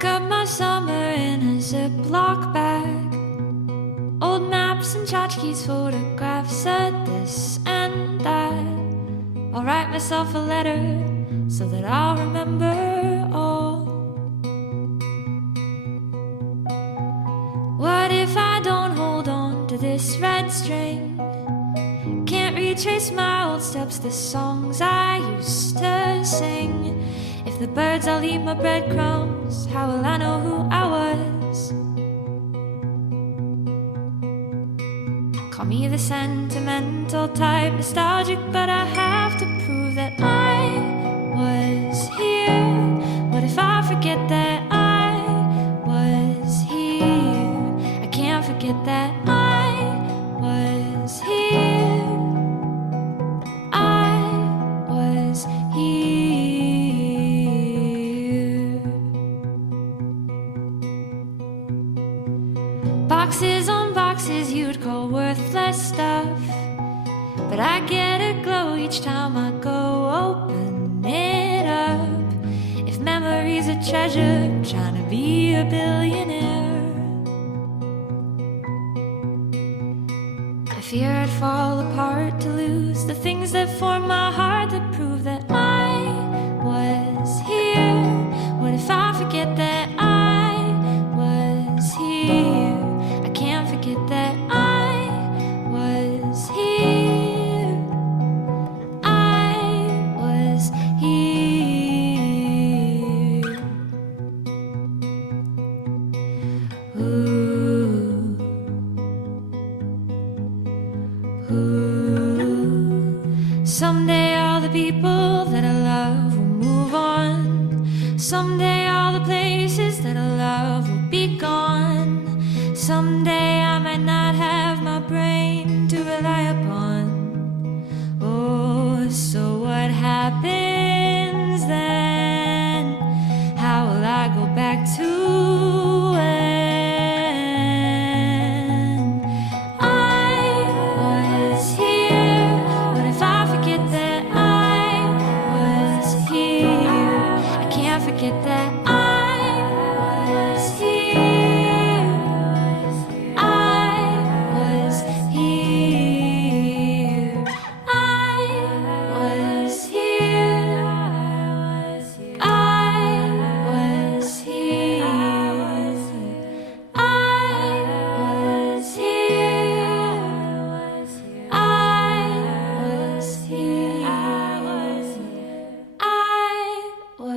Pack up my summer in a Ziploc bag. Old maps and tchotchkes, photographs of this and that. I'll write myself a letter so that I'll remember all. What if I don't hold on to this red string? Can't retrace my old steps, the songs I used to sing. If the birds all eat my breadcrumbs, how will I know who I was? Call me the sentimental type, nostalgic, but I have to prove that I was here. What if I forget that I was here? I can't forget that I was here. I was here. Boxes on boxes you'd call worthless stuff, but I get a glow each time I go open it up. If memory's a treasure, I'm trying to be a billionaire. I fear I'd fall apart to lose the things that form my heart, that prove that I was here. What if I forget that I was here? I can't forget that I was here. I was here. Ooh. Ooh. Someday all the people that I love will move on. Someday all the places that I love will be gone. Someday I might not have my brain to rely upon. Oh, so what happens then? How will I go back to when I was here? What if I forget that I was here? I can't forget that I was here. I was here. I was here. I was here. I was here. I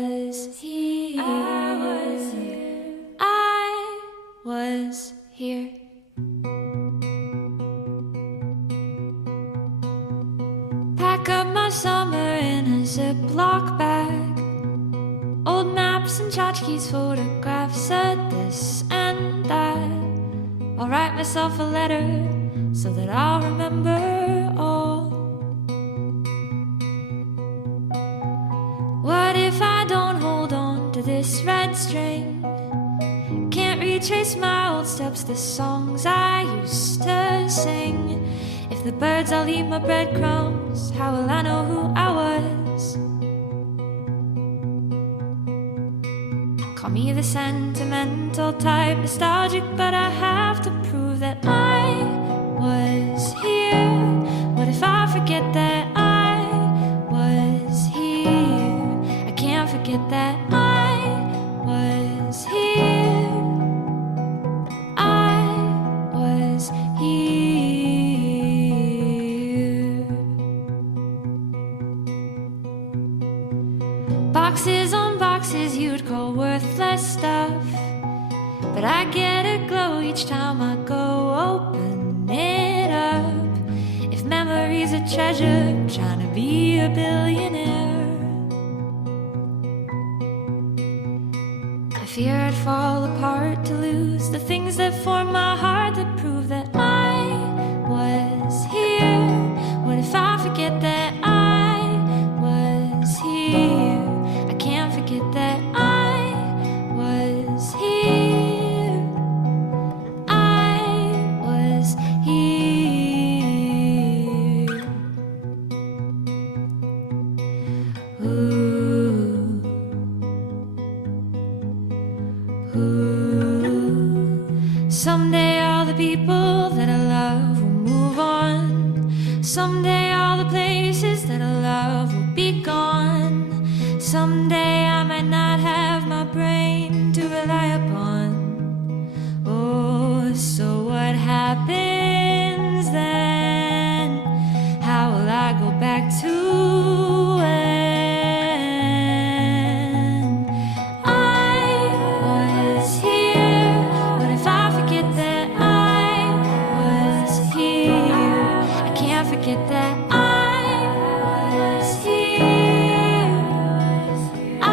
was here. I was here. I was here. Pack up my summer in a Ziploc bag. Old maps and tchotchkes, photographs of this and that. I'll write myself a letter so that I'll remember all. What if I don't hold on to this red string? Can't retrace my old steps, the songs I used to sing. If the birds all eat my breadcrumbs, how will I know who I was? Call me the sentimental type, nostalgic, but I have to prove that I was here. What if I forget that I was here? I can't forget that I was here. I was here. Boxes on boxes you'd call worthless stuff, but I get a glow each time I go open it up. If memory's a treasure, I'm trying to be a billionaire. I fear I'd fall apart to lose the things that form my heart, that prove that I was here. What if I forget that I was here? I can't forget that I was here. I was here. Ooh. Someday all the places that I love will be gone. Someday I might not have my brain to rely upon. Oh, so what happens then? How will I go back to when I was here? What if I forget that I was here? I can't forget that I was here. I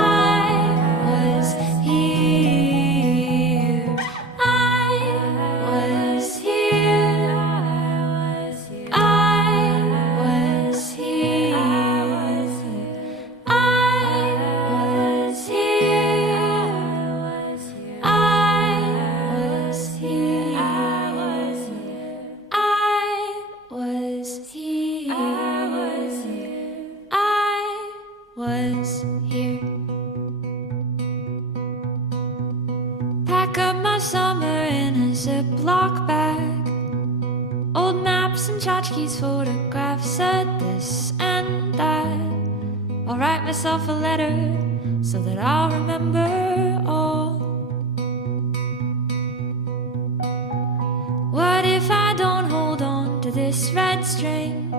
was here. I was here. I was here. I was here. I was here. I was here. I was here. Pack up my summer in a Ziploc bag. Old maps and tchotchkes, photographs said this and that. I'll write myself a letter so that I'll remember all. What if I don't hold on to this red string?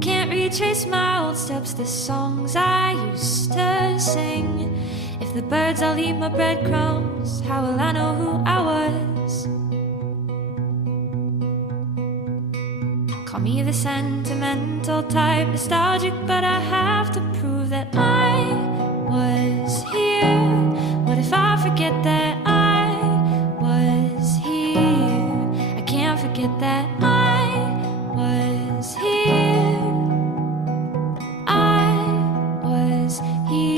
Can't retrace my old steps, the songs I used to sing. If the birds all eat my breadcrumbs, how will I know who I was? Call me the sentimental type, nostalgic, but I have to prove that I was here. What if I forget that I was here? I can't forget that I was here. I was here.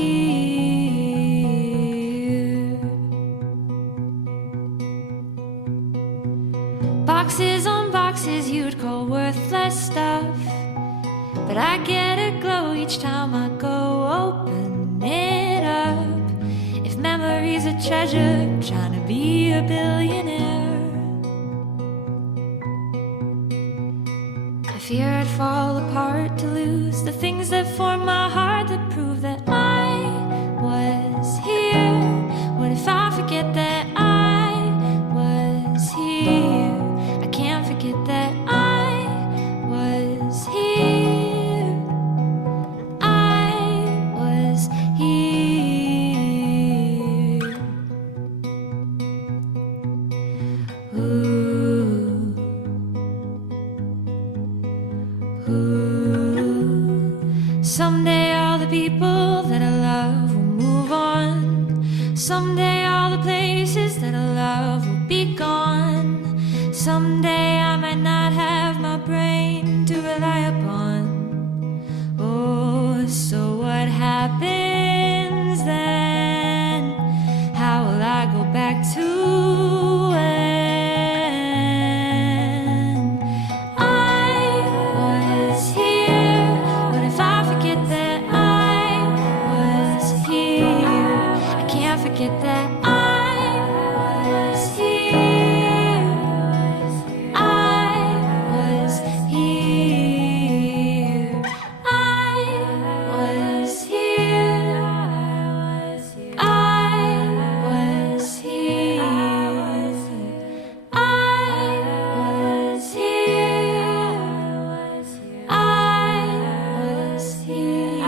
Boxes on boxes you'd call worthless stuff, but I get a glow each time I go open it up. If memory's a treasure, I'm trying to be a billionaire. I fear I'd fall apart to lose the things that form my heart, that prove that I was here. What if I forget that I was here? I can't forget that I was here. I was here. Ooh. Ooh. Someday all the people that I love will move on. Someday all the places that I love will be gone. Someday I might not have my brain to rely upon. Oh, so what happens then? How will I go back to when I was here? What if I forget that I was here? I can't forget that I was here. I was here. I was here. I was here. I was here. I was here.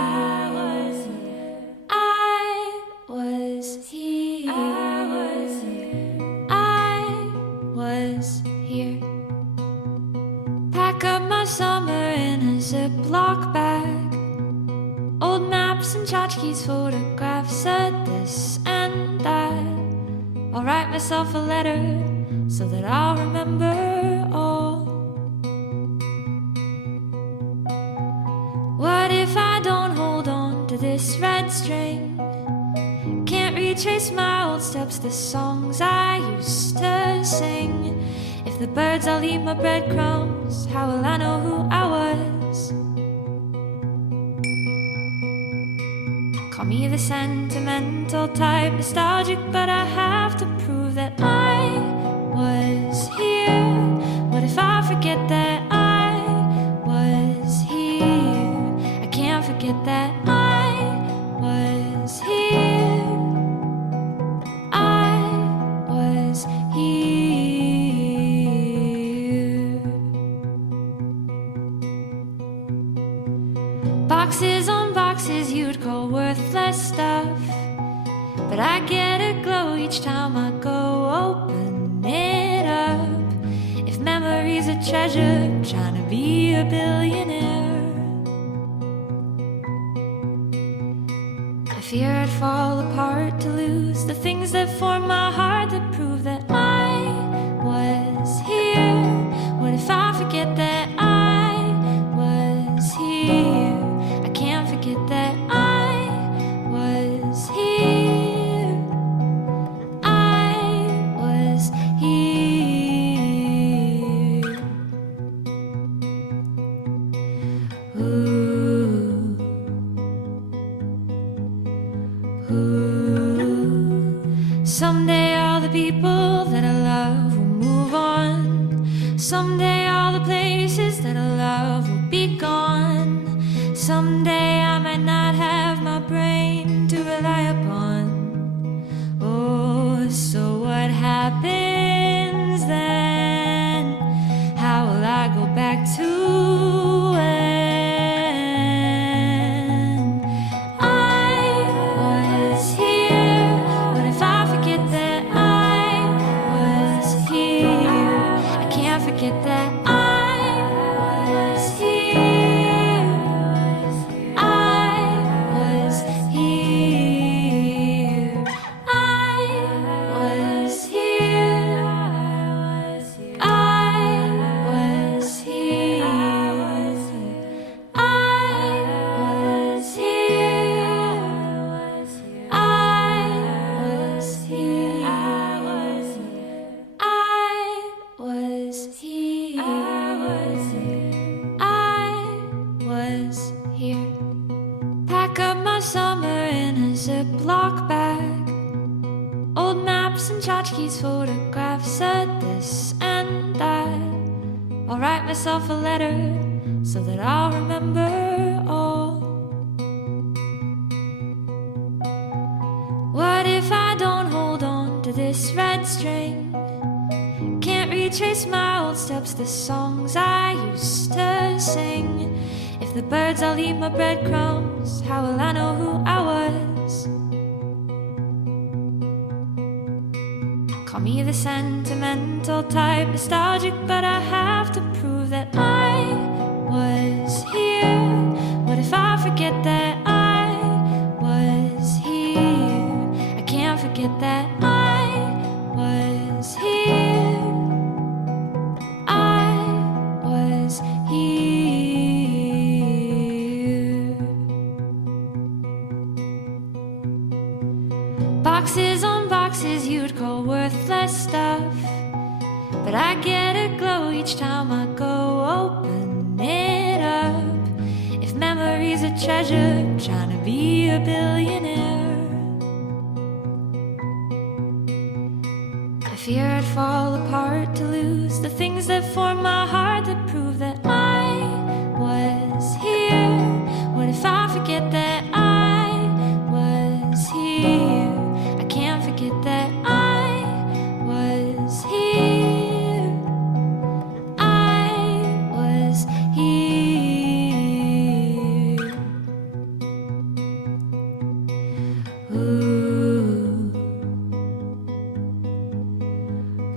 I was here. I was here. Pack up my summer in a Ziploc bag. Old maps and tchotchkes, photographs said this and that. I'll write myself a letter so that I'll remember all. What if I don't hold on to this red string? Can't retrace my old steps, the songs I used to sing. If the birds all eat my breadcrumbs, how will I know who I was? Call me the sentimental type, nostalgic, but I have to prove that I was here. What if I forget that I was forget that I was here. I was here. Boxes on boxes you'd call worthless stuff, but I get a glow each time I go open it up. If memory's a treasure, I'm trying to be a billionaire. I fear I'd fall apart to lose the things that form my heart, that prove that I was here. What if I forget that I was here? I can't forget that I was here. I was here. Ooh. Ooh. Someday all the people that I love will move on. Someday all the places that I love will be gone. Someday I might not have my brain to rely upon. Oh, so what happens then? How will I go back to when I was here? What if I forget that I was here? I can't forget that I was here. I was here. I was here. I was here. I was here. I was here. I was here. I was here. Pack up my summer in a Ziploc bag. Old maps and tchotchkes, photographs of this and that. I'll write myself a letter so that I'll remember all. What if I don't hold on to this red string? Can't retrace my old steps, the songs I used to sing. If the birds all eat my breadcrumbs, how will I know who I was? Call me the sentimental type, nostalgic, but I have to prove that I was here. What if I forget that I was here? I can't forget that I was here. I was here. Boxes on boxes you'd call worthless stuff, but I get a glow each time I go open it up. If memory's a treasure, I'm trying to be a billionaire. I fear I'd fall apart to lose the things that form my heart, that prove that I was here. What if I forget that I was here? I can't forget that I was here. I was here. Ooh.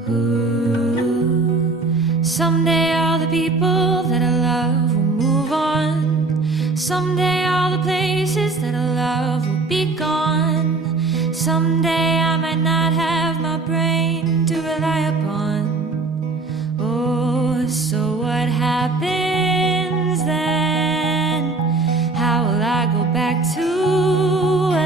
Ooh. Someday all the people that I love will move on. Someday all the places that I love will be gone. Someday I might not have my brain to rely upon. Oh, so what happens then? How will I go back to when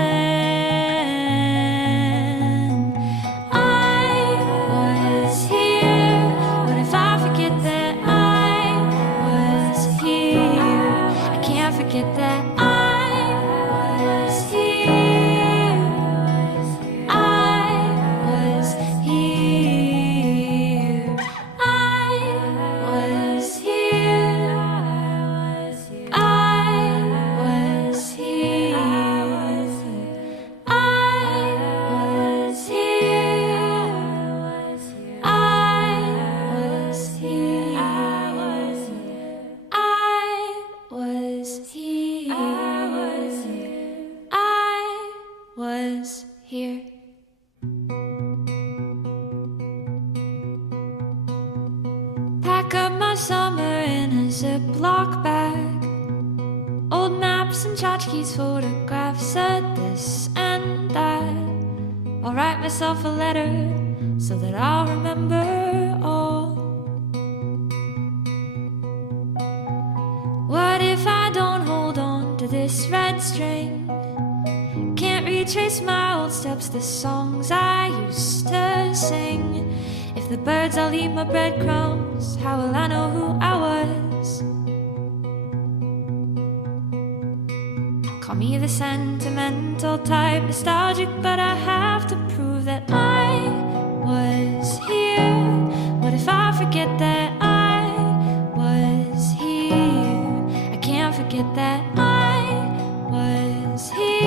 I was here? What if I forget that I was here? I can't forget that I was here. was here. Pack up my summer in a Ziploc bag. Old maps and tchotchkes, photographs of this and that. I'll write myself a letter so that I'll remember all. What if I don't hold on to this red string? Can't retrace my old steps, the songs I used to sing. If the birds all eat my breadcrumbs, how will I know who I was? Call me the sentimental type, nostalgic, but I have to prove that I was here. What if I forget that I was here? I can't forget that I was here.